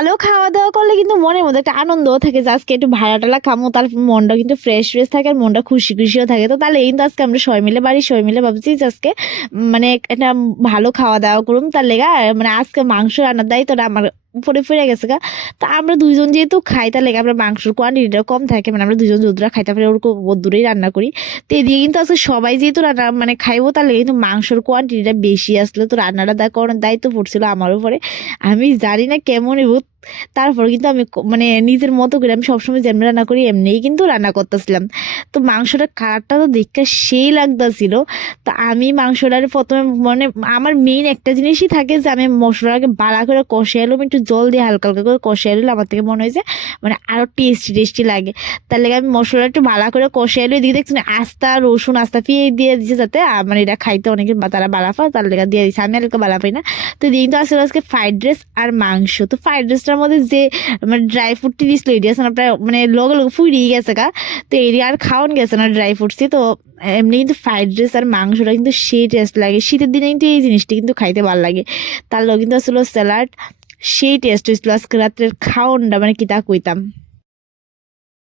ভালো খাওয়া দাওয়া করলে কিন্তু মনের মধ্যে একটা আনন্দও থাকে যে আজকে একটু ভাড়া টালা খামো, তার মনটা কিন্তু ফ্রেশ ফ্রেশ থাকে আর মনটা খুশি খুশিও থাকে। তো তাহলে কিন্তু আজকে আমরা সবাই মিলে ভাবছি যে আজকে মানে একটা ভালো খাওয়া দাওয়া করুম, তার লেগা মানে আজকে মাংস রান্নার দায়িত্বটা আমার উপরে ফিরে গেছে গা। তো আমরা দুইজন যেহেতু খাই, তার লেগে আমরা মাংসের কোয়ান্টিটিটা কম থাকে, মানে আমরা দুজন যতটা খাইতে পারি ওরকম দূরেই রান্না করি। তো এদিকে কিন্তু আজকে সবাই যেহেতু রান্না মানে খাইবো, তার লেগে কিন্তু মাংসের কোয়ান্টিটিটা বেশি আসলো। তো রান্নাটা করার দায়িত্ব পড়ছিল আমার উপরে। আমি জানি না কেমন এবো, তারপর কিন্তু আমি মানে নিজের মতো করে আমি সবসময় যেমন রান্না করি এমনিই কিন্তু রান্না করতেছিলাম। তো মাংসটা কালারটা তো দেখতে সেই লাগতেছিল। তো আমি মাংসটার প্রথমে মানে আমার মেইন একটা জিনিসই থাকে যে আমি মশলাটাকে বাড়া করে কষিয়ে এলাম, একটু জল দিয়ে হালকা হালকা করে কষিয়ে এলে আমার থেকে মনে হয় যে মানে আরো টেস্টি টেস্টি লাগে। তার লেগে আমি মশলাটা একটু ভালো করে কষিয়ে এলে এদিকে দেখছি না আস্তা রসুন আস্তা পেঁয়াজ দিয়ে দিচ্ছে, যাতে মানে এটা খাইতে অনেকে তারা বাড়া পায়, তার লেগে দিয়ে দিচ্ছে, আমি হালকা বাড়া পাই না। তো দিন তো আসলে আজকে ফ্রাইড রাইস আর মাংস। তো ফ্রাইড রাইসটার মধ্যে যে মানে ড্রাই ফ্রুটটি দিয়েছিল এটি আছে না প্রায় মানে লগে লগে ফুরিয়ে গেছে গা। তো এটি আর খাওয়ান গেছে না ড্রাই ফ্রুটসই। তো এমনি কিন্তু ফ্রাইড রাইস আর মাংসটা কিন্তু সেই টেস্ট লাগে, শীতের দিনে কিন্তু এই জিনিসটি কিন্তু খাইতে ভালো লাগে। তার লগে কিন্তু আসলে স্যালাড সেই টেস্ট হয়েছিল আজকে রাত্রের খাওয়ানটা, মানে কি তা কইতাম।